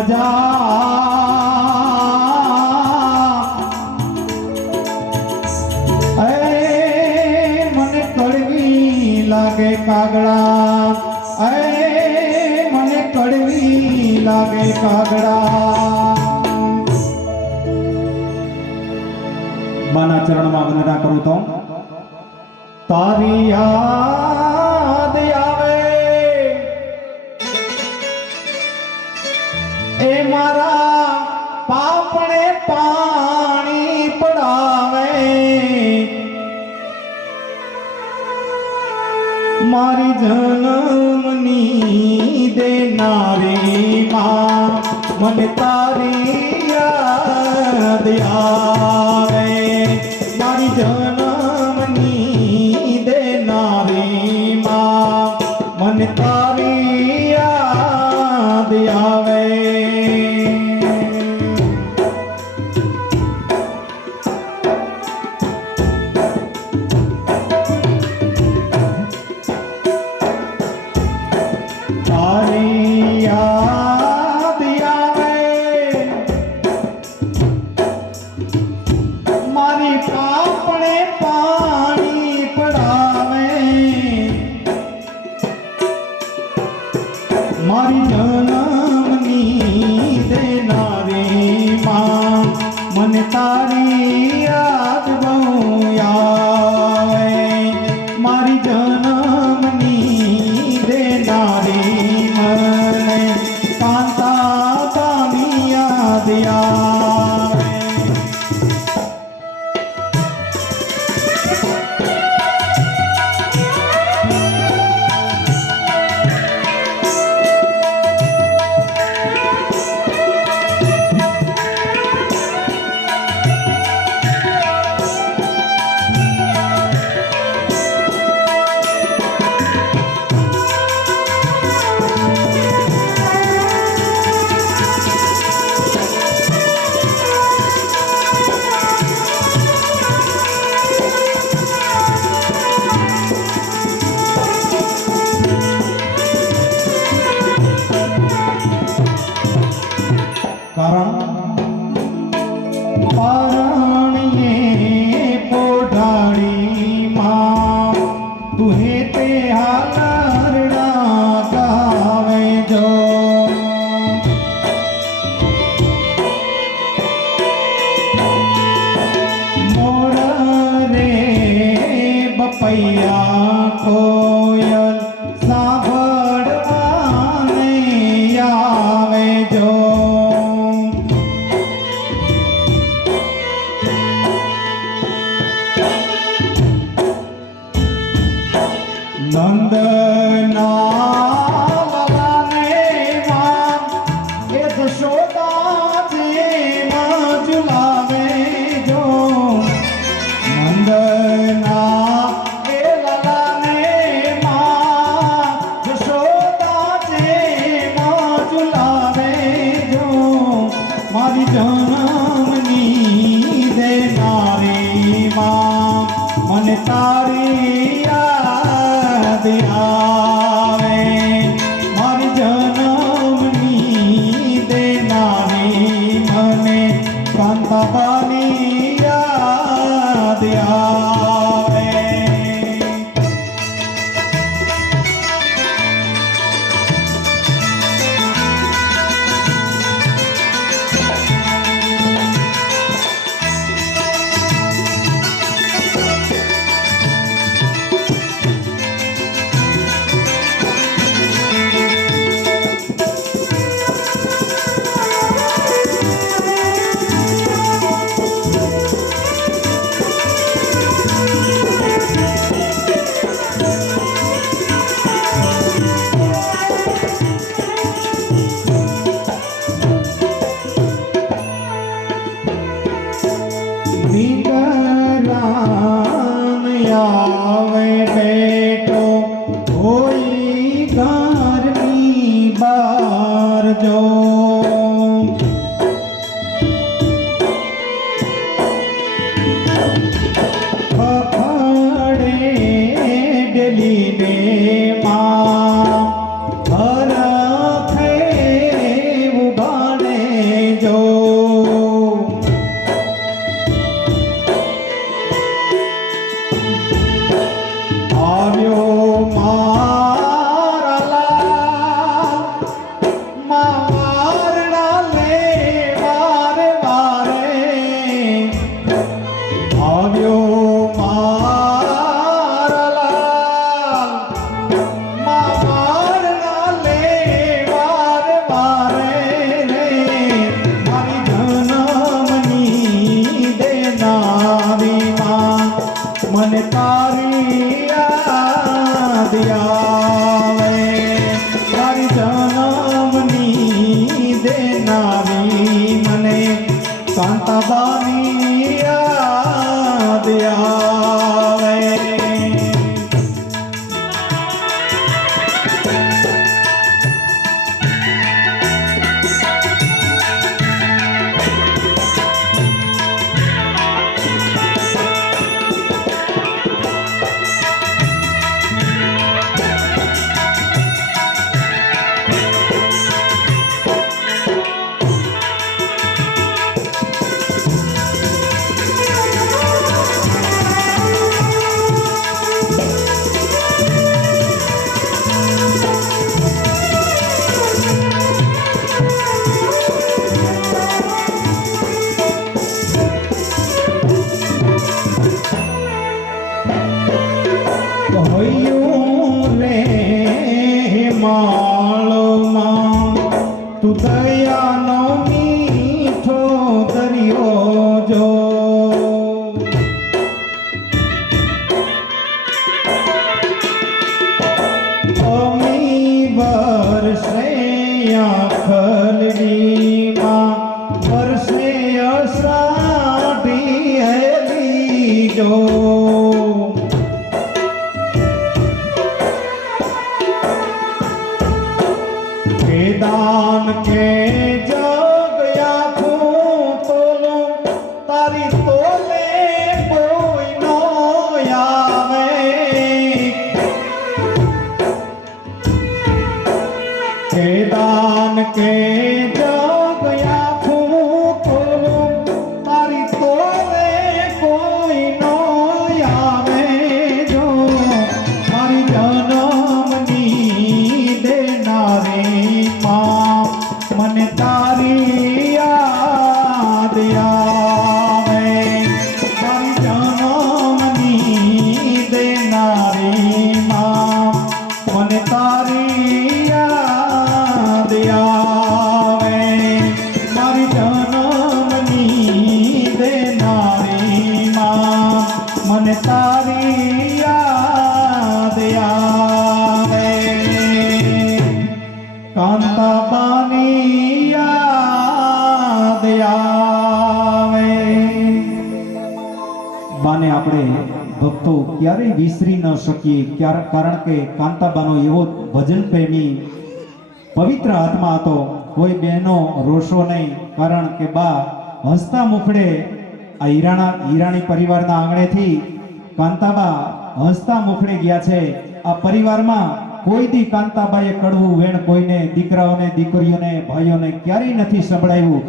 મજા મને કડવી લાગે કાગડા મને કડવી લાગે કાગડા માના ચરણમાં વંદના કરું તો તારી યાદ આવે એ મારા પાપણે પાણી પડાવે મારી જન્મની દેનારી માં મને તારી યાદ આવે મારી જન્મની દેનારી માં મને તારી યાદ આવે મારી જન્મની દેનારી માં મને તારી યાદ બહુ આવે મારી જન્મની દેનારી મને કાંતા તારી યાદ આવે પારણીએ પોઢાડી માં તુહે તે હાલરડા ગાવે જો મોર રે બપૈયા કોયલ સાંભળવાને આવે જો નંદનાલાને માં એ જશોદા જે માં ઝુલાવે જો નંદના એ લાલાને માં જશોદા જે માં ઝુલાવે જો મારી જન્મની દેનારી માં મને તારી યાદ આવે મારી જન્મની દેનારી મને કાંતાબાની યાદ આવે મને તારી યાદ આવે તારી જન્મની દેનારી મને કાંતાબાની યાદ આવે કહ્યું રે માળમાં તું દયાનો મીઠો દરિયો જો અમી વર્ષે આખલડીમાં વર્ષે અષાઢી હેલી જો दान के जग आँखों तोलो तारी तोले कोई नो आवे के दान के जग आँखों तोलो तारी तोले कोई नो आवे जो मारी जन्मनी देनारे મને તારી યાદ આવે તારી જન્મની દેનારી માં મને તારી યાદ આવે મારી જન્મની દેનારી માં મને તારી યાદ આવે કાંતાબાની યાદ આવે બાને આપણે ભક્તો ક્યારેય વિસરી ન શકીએ કારણ કે કાંતાબાનો એવો ભજન પ્રેમી પવિત્ર આત્મા હતો કોઈ બહેનો રોષો નહીં કારણ કે બા હસતા મુખડે આ હીરાણી પરિવારના આંગણેથી કાંતાબા હસતા મુખડે ગયા છે આ પરિવારમાં કોઈ દી કાંતાબાઈએ કડવું વેણ કોઈને દીકરાઓને દીકરીઓને ભાઈઓને ક્યારેય નથી સંભળાવ્યું